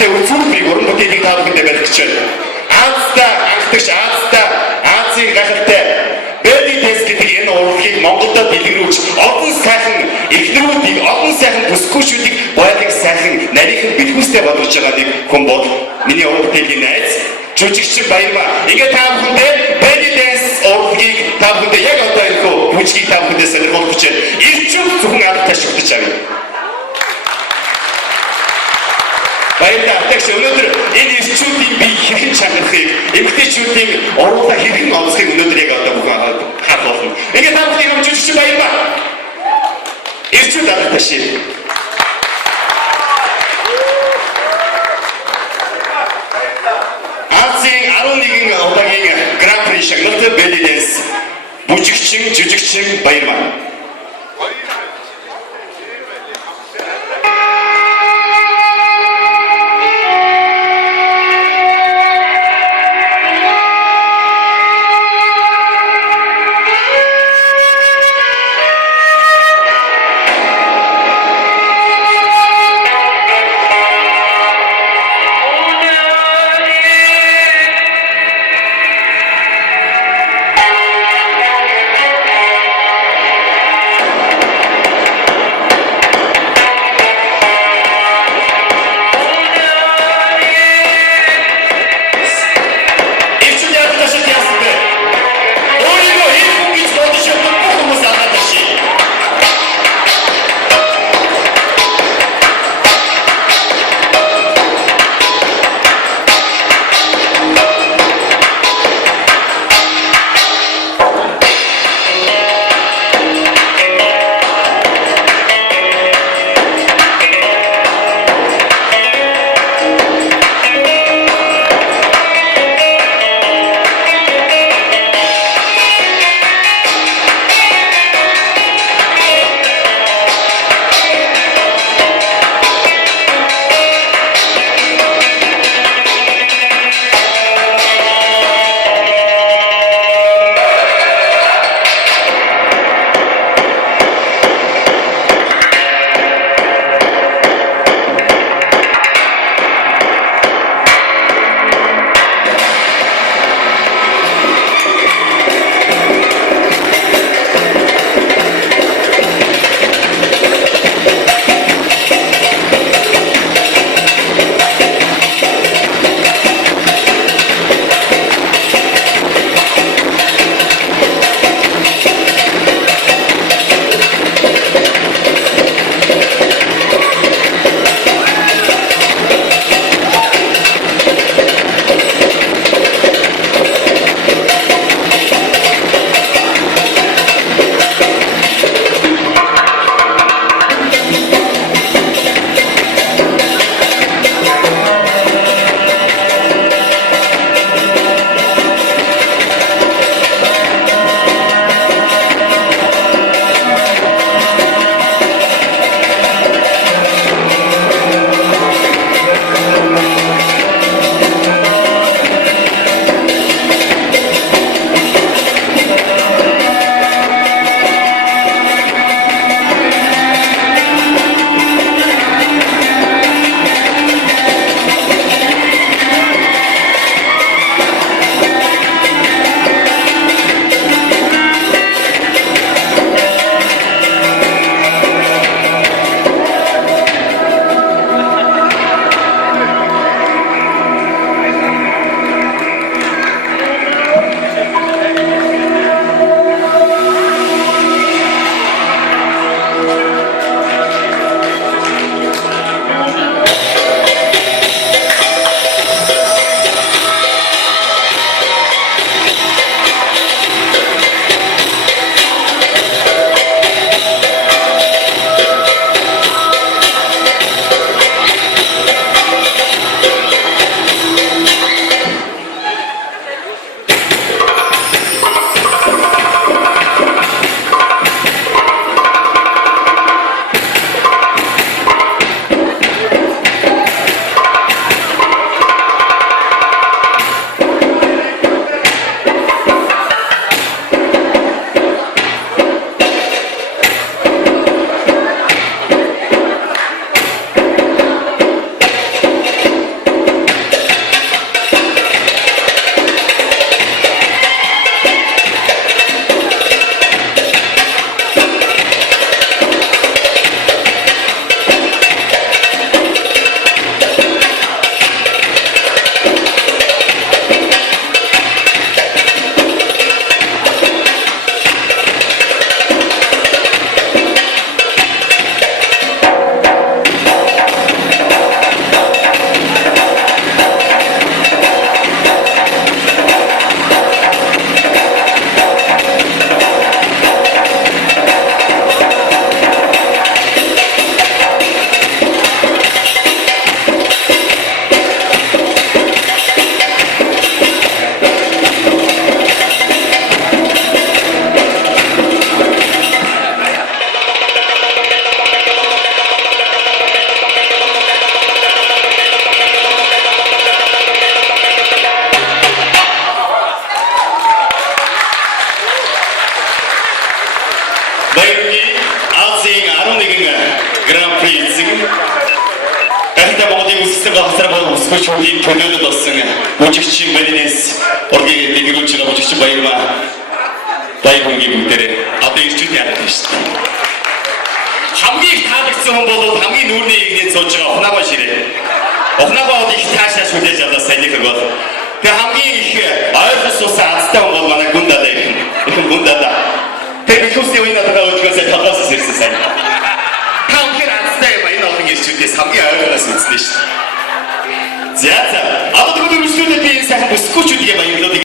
жижигчтэй үзүүлбэрийг уран бүтээлийг та бүхэндээ барих гэж байна. Азтай анхдагч Азийн гахалтай Belly Dance гэдэг энэ урлагийг Монголдо дэлгэрүүлж олон сайхан эхнэрүүдийг, олон сайхан бүсгүйчүүдийг бойлог сайхан нарийнхан бэлгүүстэй болгож байгаа нэг хүн бол миний уран бүтээлийн найз жүжигчин Баярмаа. Ингээ та бүхэндээ Belly Dance урлагийг та бүхэндээ яг одоо энэ бүжгийг та бүхэндээ сонирхолтой гэж ирчүүд зөвхөн аль ташигдаж авъя. Баярлалаа. Тэгш өнөөдөр энэ ирчүүдийн бие хэрхэн чанархыг, эмэгтэйчүүдийн уруулаа хэрхэн онцлыг өнөөдөр яг одоо бүхэн харах болно. Ингээ та бүхний хамт жүжигчин Баярмаа. Ирчүүд аль ташиг. Азийн 11 удаагийн гран-при шагналтай Belly Dance бүжигчин, жүжигчин Баярмаа. Гран-при эзэн гайхалтай Монголын үссэн гахсараа өсгөж хөлийн төлөөлөд болсон бүжигчин Балинес ургийн дэглүүч байгаа бүжигчин Баярмаа Баярмаагийн бүгдээрээ одоо ирчүүд яадаг шүү дээ. Хамгийн их таалагдсан хүн бол хамгийн нүүрний игнээд сууж байгаа Ухнагоо ширээ. Ухнагоо бол их таашаа шүлээж аваад сайнийхэг бол тэгээ хамгийн их ойлгос суусан азтай хүн бол манай Гүндадаа их Гүндадаа. Тэр ихүсний үеийн одоо өчгөөсөө толгоос ирсэн сайн. Хамгийн азтай юм энэ олон ирчүүдээс хамгийн ойлгоос үзсэн шүү дээ. За одоо тэгвэл өрсөлдөд би энэ сайхан бүсгүүчүүдгээ баярлуулъя.